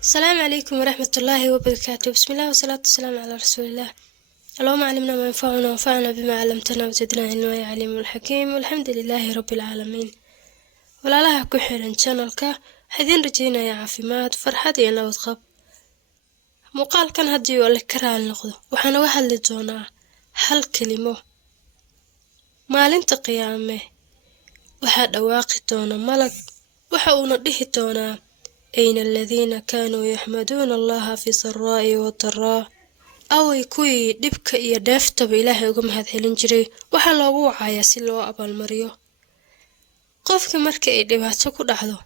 السلام عليكم ورحمة الله وبركاته. بسم الله والصلاة والسلام على رسول الله. اللهم علمنا ما ينفعنا وانفعنا بما علمتنا وزدنا علما يا عليم الحكيم، والحمد لله رب العالمين. walaalaha ku xiran channelka waxaan rajeynayaa caafimaad, farxad iyo nabad qab. Muuqaalkan haddii uu la karaal noqdo waxaan uga hadli doonaa hal kelimo. Maalinta qiyaame waxaa dhawaaqi doona malag, waxa uuna dhihi doonaa أين الذين كانوا يحمدون الله في سراء وضراء. أوي كوي دبك إيا دافتا بإلهي وقم هاد حلين جري وحا لوغو عايا سلو أبا المريو. قفك مركا إي دباتو كو دحدو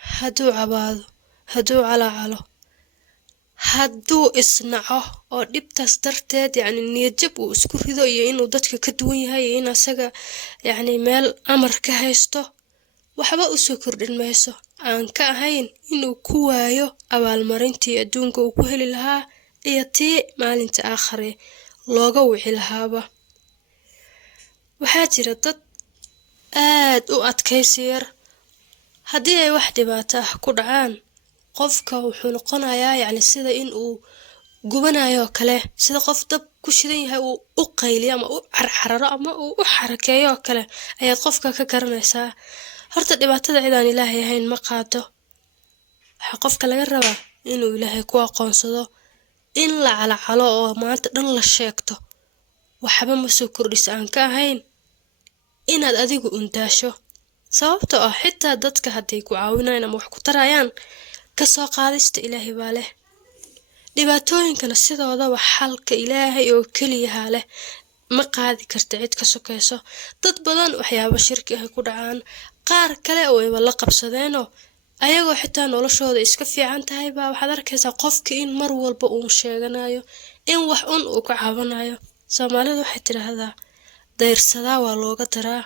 هدو عبادو هدو على هدو إصنعو oo dhibtaas darteed yani niyad jab uu isku rido iyo inuu dadka ka duwan yahay in asaga yani meel amar ka haysto waxba u soo kordhin mayso aan ka ahayn inuu ku waayo abaalmarintii adduunka uu ku heli lahaa iyo tii maalinta aakhire looga wixi lahaaba. waxaa jira dad aad u adkaysi yar haddii ay wax dhibaato ah ku dhacaan qofka wuxuu noqonayaa yani sida in uu gubanayo kale, sida qof dab ku shidan yahay uu u qayliyo ama u carcararo ama uu u xarakeeyo kale ayaad qofka ka garanaysaa. horta dhibaatada cidaan ilaahay ahayn ma qaato. waxaa qofka laga rabaa inuu ilaahay ku aqoonsado, in la calacalo oo maanta dhan la sheegto waxba ma soo kordhisa aan ka ahayn inaad adigu undaasho. sababtoo ah xitaa dadka hadday ku caawinayaan ama wax ku tarayaan ka soo qaadista ilaahay baa leh. dhibaatooyinkana sidoodaba xalka ilaahay oo keliya leh, ma qaadi karta cid ka sokayso. dad badan waxyaabo shirki ah ku dhacaan, qaar kale oo ay la qabsadeenoo ayagoo xitaa noloshooda iska fiican tahay baa waxaad arkaysaa qofka in mar walba uu sheeganayo in wax uu ka caawinayo. Soomaalidu waxay tiraahdaa dayrsadaa waa looga daraa.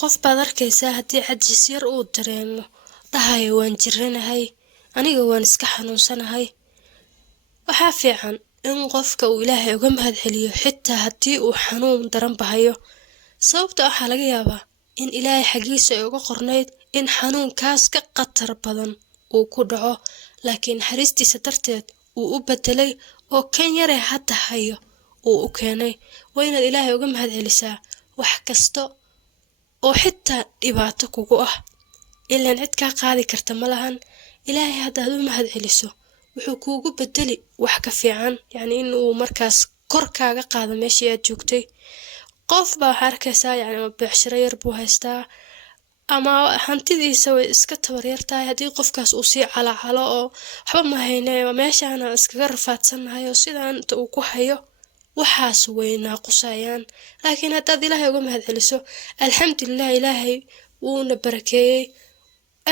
qof baad arkaysaa haddii cajis yar uu dareemo dhahayo waan jiranahay, aniga waan iska xanuunsanahay. waxaa fiican in qofka uu ilaahay uga mahad celiyo xitaa haddii uu xanuun daran bahayo. sababta waxaa laga yaabaa in ilaahay xagiisa ay uga qornayd in xanuunkaas ka khatar badan uu ku dhaco, laakiin naxariistiisa darteed uu u bedelay oo kan yare hadda hayo uu u keenay. waa inaad ilaahay uga mahad celisaa wax kasta oo xitaa dhibaato kugu ah, ilaan cid kaa qaadi karta ma lahan. ilaahay haddaad u mahad celiso wuxuu kuugu bedeli wax ka fiican, yani inuu markaas kor kaaga qaado meeshii aad joogtay. qof baa waxaa arkaysaa yani beecsharo yar buu haystaa ama hantidiisa way iska tabar yartahay. haddii qofkaas uu sii calacalo oo waxba ma hayne meeshaana iskaga rafaadsanahay oo sidaan inta uu ku hayo waxaas way naaqusayaan. laakiin haddaad ilaahay uga mahad celiso alxamdulilah ilaahay wuuna barakeeyey,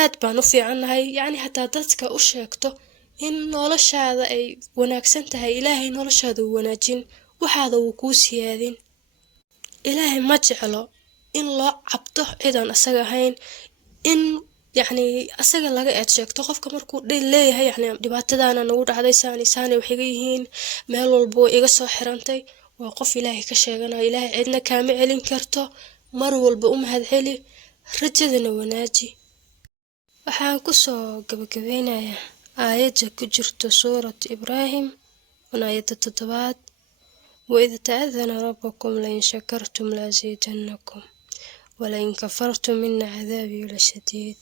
aad baan u fiicannahay, yani hataa dadka u sheegto in noloshaada ay wanaagsan tahay, ilaahay noloshaada uu wanaajin, waxaada uu kuu siyaadin. ilaahay ma jeclo in loo cabto cidaan asaga ahayn, in yani asaga laga eed sheegto. qofka markuu leeyahay yani dhibaatadaana nagu dhacday saani wax iga yihiin, meel walba iga soo xirantay, waa qof ilaahay ka sheeganayo. ilaahay cidna kaama celin karto, mar walba u mahad celi, rajadana wanaaji. waxaan kusoo gabagabeynayaa aayadda ku jirto suurat ibraahim aayadda 7. وإذ تأذن ربكم لئن شكرتم لأزيدنكم ولئن كفرتم إن عذابي لشديد.